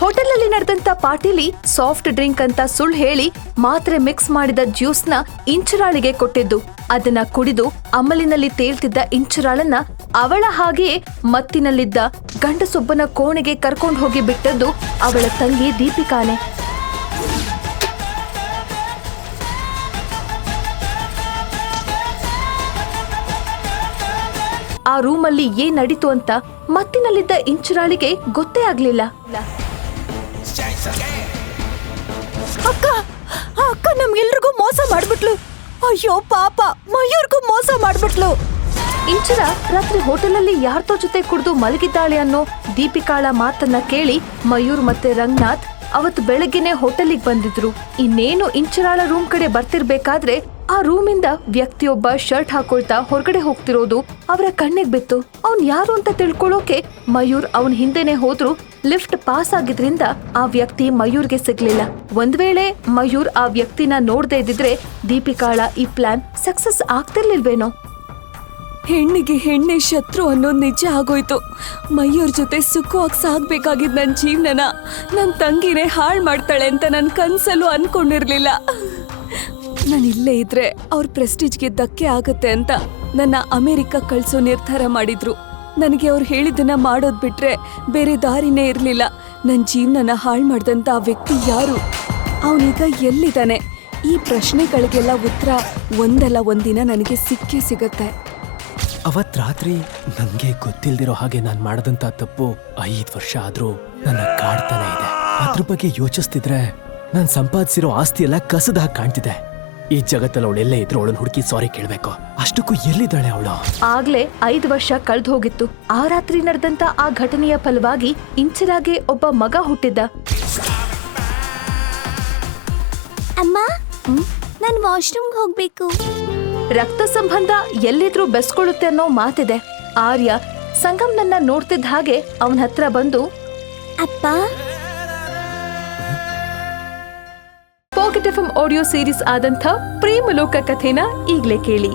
ಹೋಟೆಲಲ್ಲಿ ನಡೆದಂತ ಪಾರ್ಟಿಲಿ soft drink ಅಂತ ಸುಳ್ಳು ಹೇಳಿ ಮಾತ್ರೆ ಮಿಕ್ಸ್ ಮಾಡಿದ ಜ್ಯೂಸ್ನ ಇಂಚರಾಳಿಗೆ ಕೊಟ್ಟಿದ್ದು. ಅದನ್ನ ಕುಡಿದು ಅಮಲಿನಲ್ಲಿ ತೇಲ್ತಿದ್ದ ಇಂಚರಾಳನ್ನ ಅವಳ ಹಾಗೆಯೇ ಮತ್ತಿನಲ್ಲಿದ್ದ ಗಂಡಸೊಬ್ಬನ ಕೋಣೆಗೆ ಕರ್ಕೊಂಡು ಹೋಗಿ ಬಿಟ್ಟದ್ದು ಅವಳ ತಂಗಿ ದೀಪಿಕಾನೆ. ಆ ರೂಮಲ್ಲಿ ಏನ್ ನಡೀತು ಅಂತ ಮತ್ತಿನಲ್ಲಿದ್ದ ಇಂಚರಾಳಿಗೆ ಗೊತ್ತೇ ಆಗ್ಲಿಲ್ಲ. ಅಕ್ಕ ಅಕ್ಕ ನಮ್ಗೆಲ್ರಿಗೂ ಮೋಸ ಮಾಡ್ಬಿಟ್ಲು. ಅಯ್ಯೋ ಪಾಪ, ಮಯೂರ್ಗೂ ಮೋಸ ಮಾಡ್ಬಿಟ್ಲು. ಇಂಚರ ರಾತ್ರಿ ಹೋಟೆಲಲ್ಲಿ ಯಾರ್ದೋ ಜೊತೆ ಕುಡಿದು ಮಲಗಿದ್ದಾಳೆ ಅನ್ನೋ ದೀಪಿಕಾಳ ಮಾತನ್ನ ಕೇಳಿ ಮಯೂರ್ ಮತ್ತೆ ರಂಗನಾಥ್ ಅವತ್ತು ಬೆಳಗ್ಗೆನೆ ಹೋಟೆಲಿಗೆ ಬಂದಿದ್ರು. ಇನ್ನೇನು ಇಂಚರಾಳ ರೂಮ್ ಕಡೆ ಬರ್ತಿರ್ಬೇಕಾದ್ರೆ ಆ ರೂಮಿಂದ ವ್ಯಕ್ತಿಯೊಬ್ಬ ಶರ್ಟ್ ಹಾಕೊಳ್ತಾ ಹೊರಗಡೆ ಹೋಗ್ತಿರೋದು ಅವರ ಕಣ್ಣಿಗೆ ಬಿತ್ತು. ಅವ್ನ್ ಯಾರು ಅಂತ ತಿಳ್ಕೊಳ್ಳೋಕೆ ಮಯೂರ್ ಅವನ್ ಹಿಂದೆನೆ ಹೋದ್ರು. ಲಿಫ್ಟ್ ಪಾಸ್ ಆಗಿದ್ರಿಂದ ಆ ವ್ಯಕ್ತಿ ಮಯೂರ್ಗೆ ಸಿಗ್ಲಿಲ್ಲ. ಒಂದ್ ವೇಳೆ ಮಯೂರ್ ಆ ವ್ಯಕ್ತಿನ ನೋಡ್ದೇ ಇದ್ದಿದ್ರೆ ದೀಪಿಕಾಳ ಈ ಪ್ಲಾನ್ ಸಕ್ಸಸ್ ಆಗ್ತಿರ್ಲಿಲ್ವೇನೋ. ಹೆಣ್ಣಿಗೆ ಹೆಣ್ಣೆ ಶತ್ರು ಅನ್ನೋದು ನಿಜ ಆಗೋಯ್ತು. ಮಯೂರ್ ಜೊತೆ ಸುಖವಾಗಿ ಸಾಗ್ಬೇಕಾಗಿದ್ ನನ್ ಜೀವನನ ನನ್ ತಂಗಿನೇ ಹಾಳು ಮಾಡ್ತಾಳೆ ಅಂತ ನನ್ ಕನ್ಸಲ್ಲೂ ಅನ್ಕೊಂಡಿರ್ಲಿಲ್ಲ. ನಾನು ಇಲ್ಲೇ ಇದ್ರೆ ಅವ್ರ ಪ್ರೆಸ್ಟೀಜ್ಗೆ ಧಕ್ಕೆ ಆಗತ್ತೆ ಅಂತ ನನ್ನ ಅಮೆರಿಕ ಕಳ್ಸೋ ನಿರ್ಧಾರ ಮಾಡಿದ್ರು. ನನಗೆ ಅವ್ರು ಹೇಳಿದ್ದನ್ನ ಮಾಡೋದ್ ಬಿಟ್ರೆ ಬೇರೆ ದಾರಿನೇ ಇರ್ಲಿಲ್ಲ. ನನ್ ಜೀವನನ ಹಾಳು ಮಾಡ್ದಂತ ಆ ವ್ಯಕ್ತಿ ಯಾರು, ಅವನೀಗ ಎಲ್ಲಿದ್ದಾನೆ? ಈ ಪ್ರಶ್ನೆಗಳಿಗೆಲ್ಲ ಉತ್ತರ ಒಂದಲ್ಲ ಒಂದಿನ ನನಗೆ ಸಿಕ್ಕೇ ಸಿಗತ್ತೆ. ಅವತ್ ರಾತ್ರಿ ನಂಗೆ ಗೊತ್ತಿಲ್ದಿರೋ ಹಾಗೆ ನಾನ್ ಮಾಡದಂತ ತಪ್ಪು 5 ವರ್ಷ ಆದ್ರೂ ನನ್ನ ಕಾಡ್ತಾನೆ ಇದೆ. ಅದ್ರ ಬಗ್ಗೆ ಯೋಚಿಸ್ತಿದ್ರೆ ನಾನ್ ಸಂಪಾದಿಸಿರೋ ಆಸ್ತಿ ಎಲ್ಲ ಕಸದ ಹಾಗೆ ಕಾಣ್ತಿದೆ. ಈ ಜಗತ್ತಲ್ಲಿ ಅವಳೆಲ್ಲೇ ಇದ್ರು ಅವಳನ್ನ ಹುಡುಕಿ ಸಾರಿ ಕೇಳ್ಬೇಕು. ಅಷ್ಟಕ್ಕೂ ಎಲ್ಲಿದ್ದಾಳೆ ಅವಳು? ಆಗ್ಲೇ 5 ವರ್ಷ ಕಳೆದು ಹೋಗಿತ್ತು. ಆ ರಾತ್ರಿ ನಡೆದಂತ ಆ ಘಟನೆಯ ಫಲವಾಗಿ ಇಂಚರಾಗೆ ಒಬ್ಬ ಮಗ ಹುಟ್ಟಿದ್ದ. ಅಮ್ಮ, ನಾನು ವಾಶ್ರೂಮ್ಗೆ ಹೋಗ್ಬೇಕು. ರಕ್ತ ಸಂಬಂಧ ಎಲ್ಲಿದ್ರೂ ಬೆಸ್ಕೊಳ್ಳುತ್ತೆ ಅನ್ನೋ ಮಾತಿದೆ. ಆರ್ಯ ಸಂಗಮ್ನನ್ನ ನೋಡ್ತಿದ್ದ ಹಾಗೆ ಅವನ ಹತ್ರ ಬಂದು, ಅಪ್ಪ, ಪಾಕೆಟ್ ಎಫ್ಎಂ ಆಡಿಯೋ ಸೀರೀಸ್ ಆದಂಥ ಪ್ರೇಮಲೋಕ ಕಥೆನ ಈಗ್ಲೇ ಕೇಳಿ.